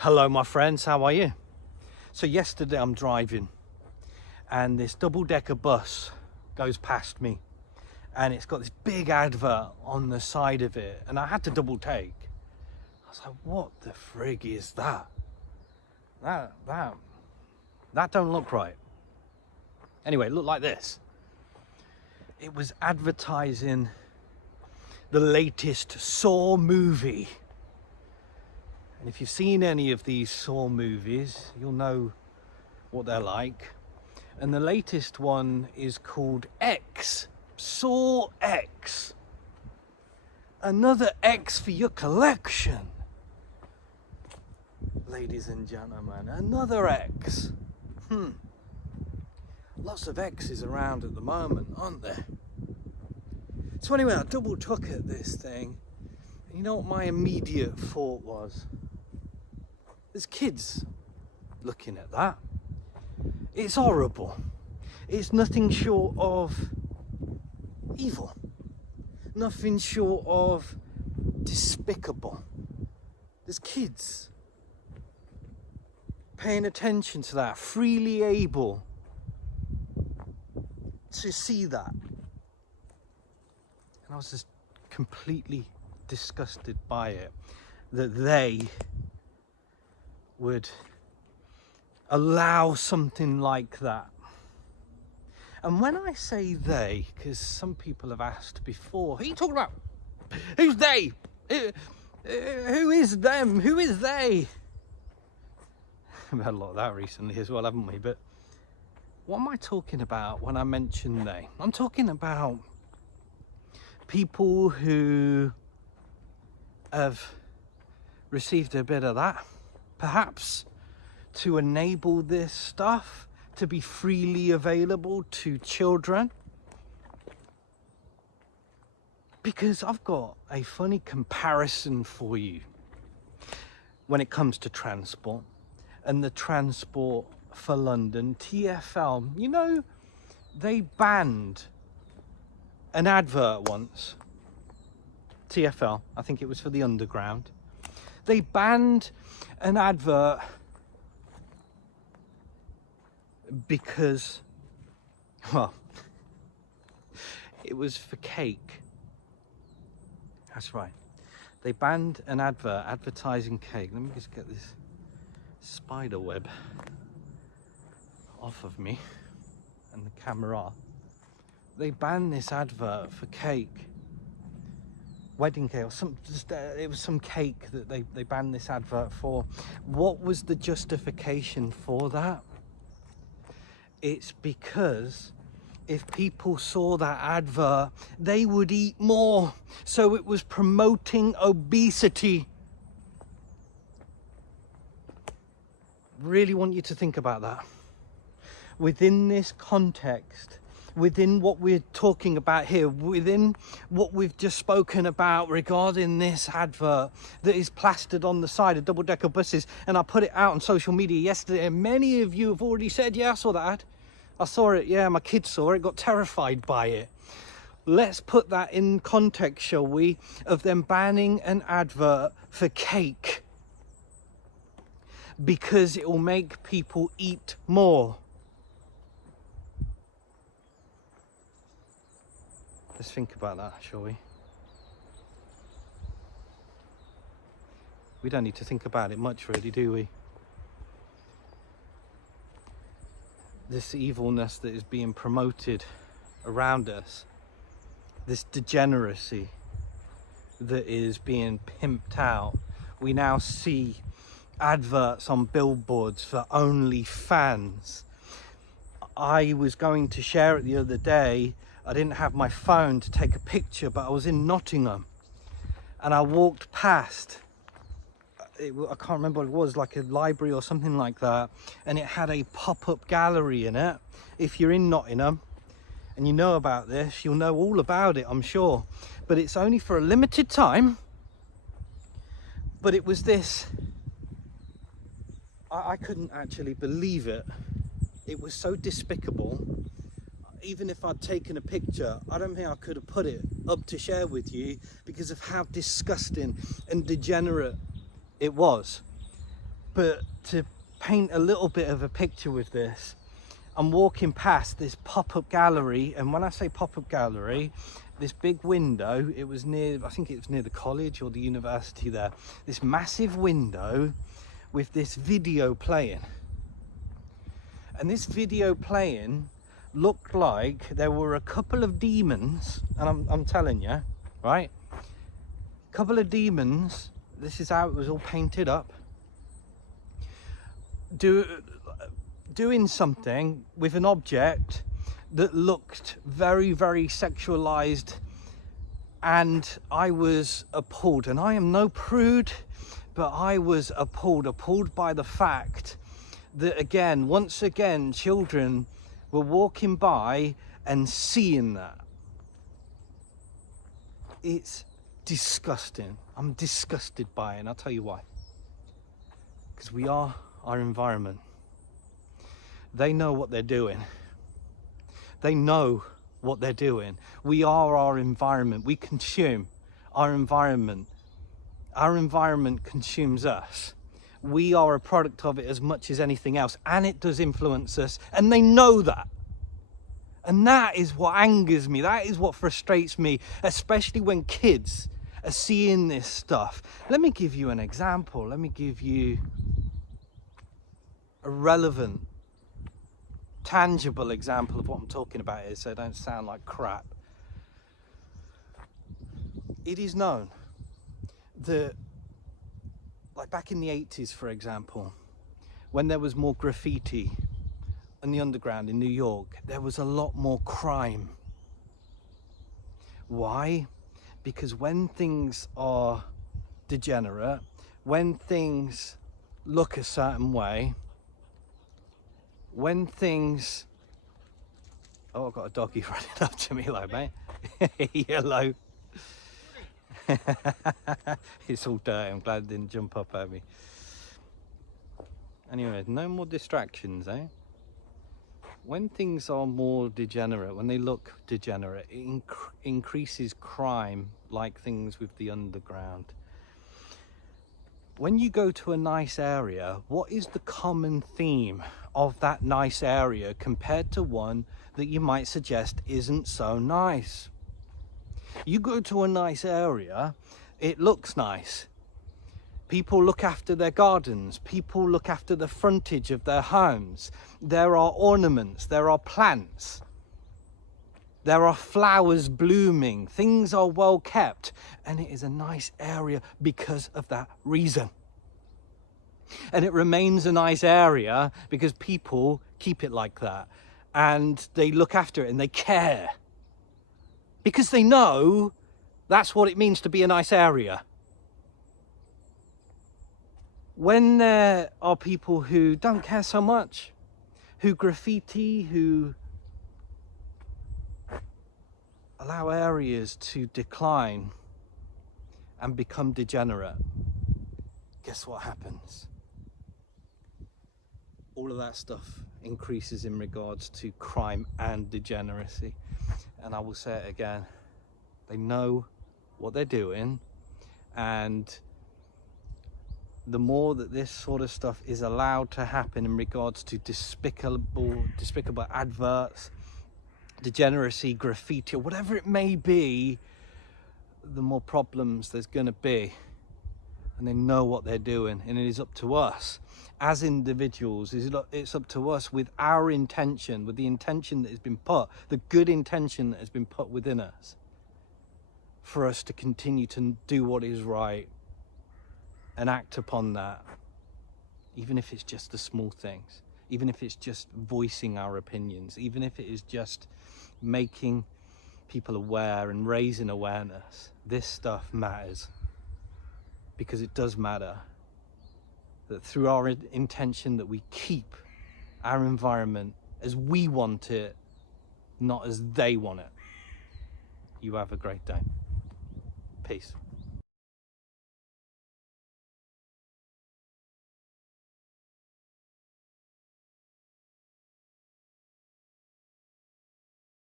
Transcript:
Hello my friends, how are you? So yesterday I'm driving and this double-decker bus goes past me and it's got this big advert on the side of it and I had to double take. I was like, what the frig is that? That don't look right. Anyway, it looked like this. It was advertising the latest Saw movie. And if you've seen any of these Saw movies, you'll know what they're like. And the latest one is called X, Saw X. Another X for your collection. Ladies and gentlemen, another X. Lots of X's around at the moment, aren't there? So anyway, I double took at this thing. And you know what my immediate thought was? There's kids looking at that. It's horrible. It's nothing short of evil. Nothing short of despicable. There's kids paying attention to that, freely able to see that. And I was just completely disgusted by it, that they would allow something like that. And when I say they, because some people have asked before, who are you talking about? Who's they? Who is them? Who is they? We've had a lot of that recently as well, haven't we? But what am I talking about when I mention they? I'm talking about people who have received a bit of that, perhaps to enable this stuff to be freely available to children. Because I've got a funny comparison for you when it comes to transport and the Transport for London, TfL. You know, they banned an advert once. TfL, I think it was for the Underground. They banned an advert because, well, it was for cake. That's right. They banned an advert advertising cake. Let me just get this spider web off of me and the camera. They banned this advert for cake. Wedding cake or it was some cake that they banned this advert for. What was the justification for that? It's because if people saw that advert, they would eat more. So it was promoting obesity. Really want you to think about that. Within this context, within what we're talking about here, within what we've just spoken about regarding this advert that is plastered on the side of double-decker buses, and I put it out on social media yesterday, and many of you have already said, yeah, I saw that ad. I saw it, yeah, my kids saw it, got terrified by it. Let's put that in context, shall we, of them banning an advert for cake because it will make people eat more. Let's think about that, shall we? We don't need to think about it much, really, do we? This evilness that is being promoted around us, this degeneracy that is being pimped out. We now see adverts on billboards for OnlyFans. I was going to share it the other day. I didn't have my phone to take a picture, but I was in Nottingham and I walked past, I can't remember what it was, like a library or something like that, and it had a pop-up gallery in it. If you're in Nottingham and you know about this, you'll know all about it, I'm sure. But it's only for a limited time. But it was this, I couldn't actually believe it. It was so despicable. Even if I'd taken a picture, I don't think I could have put it up to share with you because of how disgusting and degenerate it was. But to paint a little bit of a picture with this, I'm walking past this pop-up gallery, and when I say pop-up gallery, this big window, it was near, I think it was near the college or the university there, this massive window with this video playing. And this video playing looked like there were a couple of demons, and I'm telling you, right? A couple of demons, this is how it was all painted up, doing something with an object that looked very, very sexualized, and I was appalled. And I am no prude, but I was appalled by the fact that, again, once again, children were walking by and seeing that. It's disgusting. I'm disgusted by it, and I'll tell you why. Because we are our environment. They know what they're doing. They know what they're doing. We are our environment. We consume our environment. Our environment consumes us. We are a product of it as much as anything else, and it does influence us, and they know that. And that is what angers me. That is what frustrates me, especially when kids are seeing this stuff. Let me give you an example. Let me give you a relevant, tangible example of what I'm talking about here, so I don't sound like crap. It is known that, like back in the 80s, for example, when there was more graffiti in the underground in New York, there was a lot more crime. Why? Because when things are degenerate, when things look a certain way, when things... Oh, I've got a doggy running up to me like, mate. Hello. It's all dirty. I'm glad it didn't jump up at me. Anyway, no more distractions, eh? When things are more degenerate, when they look degenerate, it increases crime, like things with the underground. When you go to a nice area, what is the common theme of that nice area compared to one that you might suggest isn't so nice? You go to a nice area, it looks nice. People look after their gardens. People look after the frontage of their homes. There are ornaments, there are plants. There are flowers blooming. Things are well kept. And it is a nice area because of that reason. And it remains a nice area because people keep it like that. And they look after it and they care. Because they know that's what it means to be a nice area. When there are people who don't care so much, who graffiti, who allow areas to decline and become degenerate, guess what happens? All of that stuff increases in regards to crime and degeneracy. And I will say it again, they know what they're doing, and the more that this sort of stuff is allowed to happen in regards to despicable adverts, degeneracy, graffiti, or whatever it may be, the more problems there's going to be. And they know what they're doing, and it is up to us as individuals, it's up to us with our intention, with the intention that has been put, the good intention that has been put within us, for us to continue to do what is right and act upon that, even if it's just the small things, even if it's just voicing our opinions, even if it is just making people aware and raising awareness. This stuff matters, because it does matter that through our intention that we keep our environment as we want it, not as they want it. You have a great day. Peace.